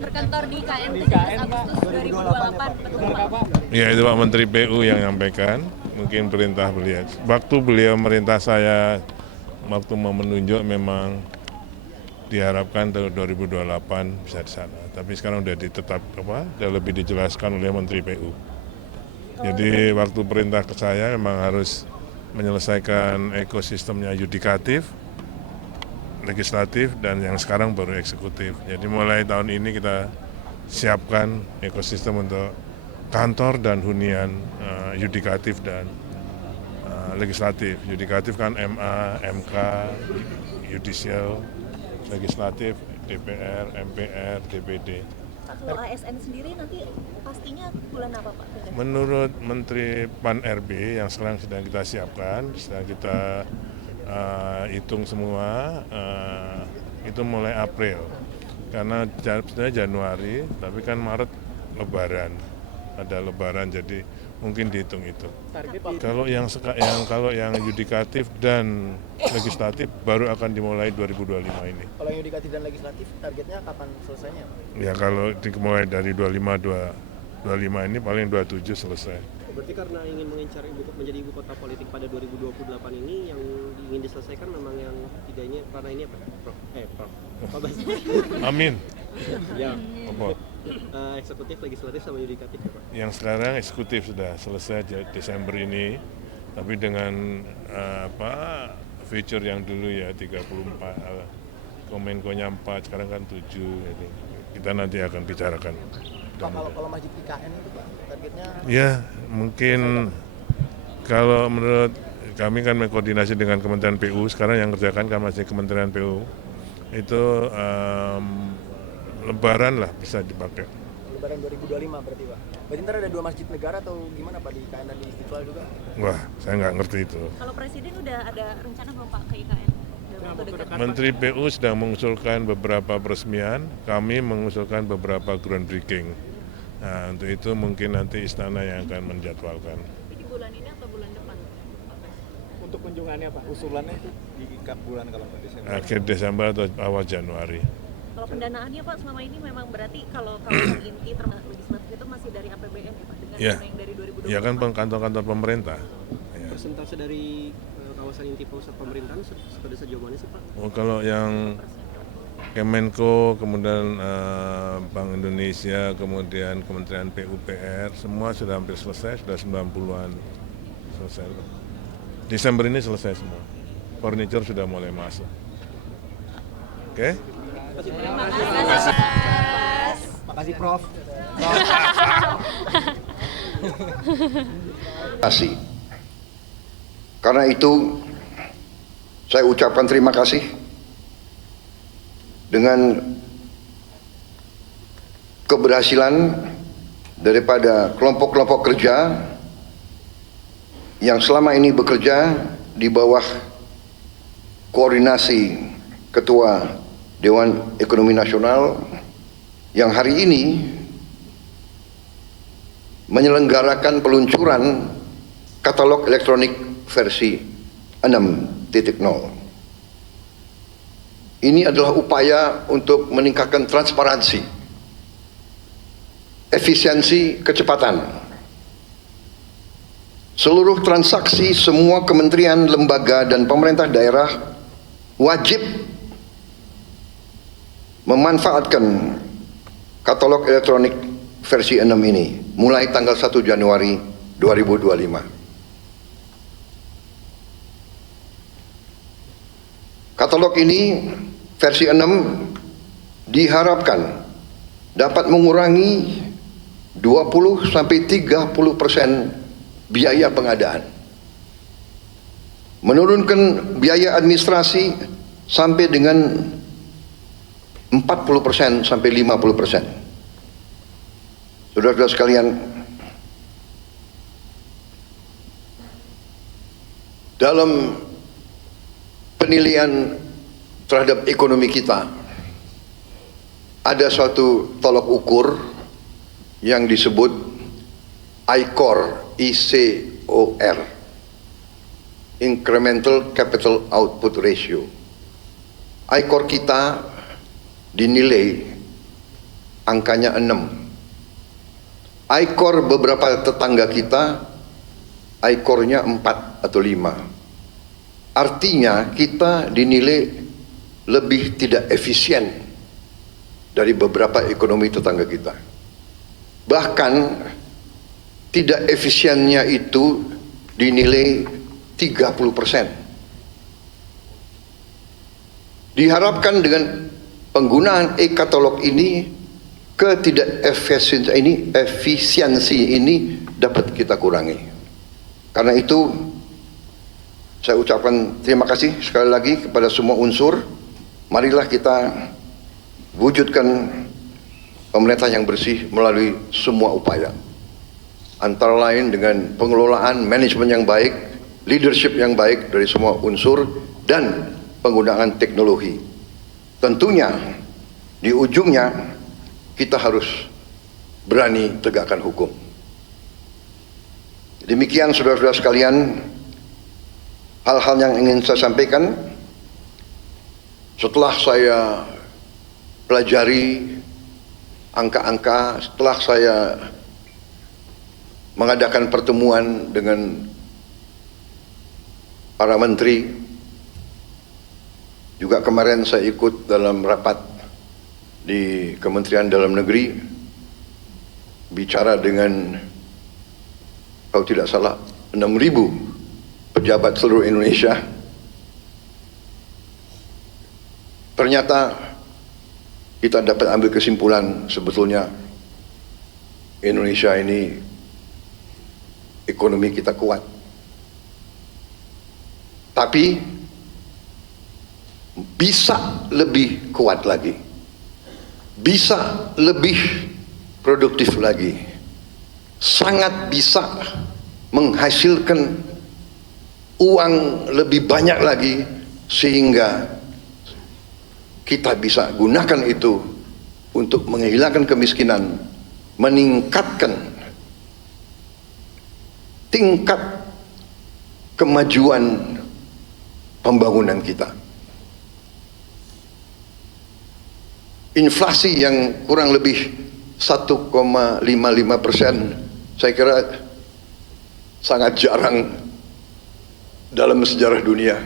berkantor di IKN 17 Agustus 2028. Betul Pak? Ya itu Pak Menteri PU yang menyampaikan, mungkin perintah beliau. Waktu beliau merintah saya, waktu mau menunjuk memang diharapkan tahun 2028 bisa di sana. Tapi sekarang udah udah lebih dijelaskan oleh Menteri PU. Jadi waktu perintah ke saya memang harus menyelesaikan ekosistemnya yudikatif, legislatif, dan yang sekarang baru eksekutif. Jadi mulai tahun ini kita siapkan ekosistem untuk kantor dan hunian yudikatif dan legislatif. Yudikatif kan MA, MK, Judicial, legislatif, DPR, MPR, DPD. Kalau ASN sendiri nanti pastinya bulan apa Pak? Menurut Menteri Pan-RB yang sekarang sedang kita siapkan, sedang kita hitung semua, itu mulai April. Karena sebenarnya Januari, tapi kan Maret Lebaran. Ada Lebaran, jadi mungkin dihitung itu. Kalau yang yudikatif dan legislatif baru akan dimulai 2025 ini. Kalau yang yudikatif dan legislatif targetnya kapan selesainya? Ya kalau dimulai dari 25 ini paling 27 selesai. Berarti karena ingin menjadi ibu kota politik pada 2028 ini yang ingin diselesaikan memang yang tiganya karena ini apa? Prof. Amin. Ya. Apa? Eksekutif, legislatif sama yudikatif ya Pak? Yang sekarang eksekutif sudah selesai Desember ini, tapi dengan feature yang dulu ya 34, Komenko-nya 4, sekarang kan 7. Jadi kita nanti akan bicarakan. Pak, kalau masjid IKN itu Pak, targetnya? Ya, mungkin kalau menurut kami kan mengkoordinasi dengan Kementerian PU, sekarang yang kerjakan kan masih Kementerian PU, itu Lebaran lah bisa dipakai. Lebaran 2025 berarti Pak? Berarti ntar ada 2 masjid negara atau gimana Pak, di IKN dan di Istiqlal juga? Wah, saya nggak ngerti itu. Kalau Presiden udah ada rencana belum Pak ke IKN? Menteri PU sedang mengusulkan beberapa peresmian, kami mengusulkan beberapa groundbreaking. Nah, untuk itu mungkin nanti istana yang akan menjadwalkan. Tapi di bulan ini atau bulan depan? Untuk kunjungannya Pak, usulannya itu di bulan kalau nggak Desember? Akhir Desember atau awal Januari. Kalau pendanaannya Pak selama ini memang berarti kalau kawasan inti termasuk legislatif itu masih dari APBN ya Pak? Dengan Ya, dana yang dari 2020? ya kan kantor-kantor pemerintah. Ya. Persentase dari kawasan inti pusat pemerintahan seperti sejauh mana sih Pak? Oh, kalau yang Kemenko, kemudian Bank Indonesia, kemudian Kementerian PUPR, semua sudah hampir selesai, sudah 90-an selesai. Desember ini selesai semua. Furniture sudah mulai masuk. Oke? Makasih Prof. Kasih. Karena itu saya ucapkan terima kasih dengan keberhasilan daripada kelompok-kelompok kerja yang selama ini bekerja di bawah koordinasi Ketua Dewan Ekonomi Nasional yang hari ini menyelenggarakan peluncuran katalog elektronik versi 6.0. Ini adalah upaya untuk meningkatkan transparansi, efisiensi, kecepatan. Seluruh transaksi semua kementerian, lembaga, dan pemerintah daerah wajib memanfaatkan katalog elektronik versi 6 ini mulai tanggal 1 Januari 2025. Katalog ini versi 6 diharapkan dapat mengurangi 20-30% biaya pengadaan, menurunkan biaya administrasi sampai dengan 40% sampai 50%. Saudara-saudara sekalian, dalam penilaian terhadap ekonomi kita ada suatu tolok ukur yang disebut ICOR, ICOR, Incremental Capital Output Ratio. ICOR kita dinilai angkanya 6. ICOR beberapa tetangga kita, ICOR-nya 4 atau 5. Artinya kita dinilai lebih tidak efisien dari beberapa ekonomi tetangga kita. Bahkan tidak efisiennya itu dinilai 30%. Diharapkan dengan penggunaan e-katalog ini, efisiensi ini dapat kita kurangi. Karena itu saya ucapkan terima kasih sekali lagi kepada semua unsur. Marilah kita wujudkan pemerintah yang bersih melalui semua upaya. Antara lain dengan pengelolaan manajemen yang baik, leadership yang baik dari semua unsur, dan penggunaan teknologi. Tentunya di ujungnya kita harus berani tegakkan hukum. Demikian saudara-saudara sekalian, hal-hal yang ingin saya sampaikan setelah saya pelajari angka-angka, setelah saya mengadakan pertemuan dengan para menteri. Juga kemarin saya ikut dalam rapat di Kementerian Dalam Negeri, bicara dengan, kalau tidak salah, 6.000 pejabat seluruh Indonesia. Ternyata kita dapat ambil kesimpulan sebetulnya Indonesia ini ekonomi kita kuat. Tapi bisa lebih kuat lagi. Bisa lebih produktif lagi, sangat bisa menghasilkan uang lebih banyak lagi, sehingga kita bisa gunakan itu untuk menghilangkan kemiskinan, meningkatkan tingkat kemajuan pembangunan kita. Inflasi yang kurang lebih 1,55%, saya kira sangat jarang dalam sejarah dunia.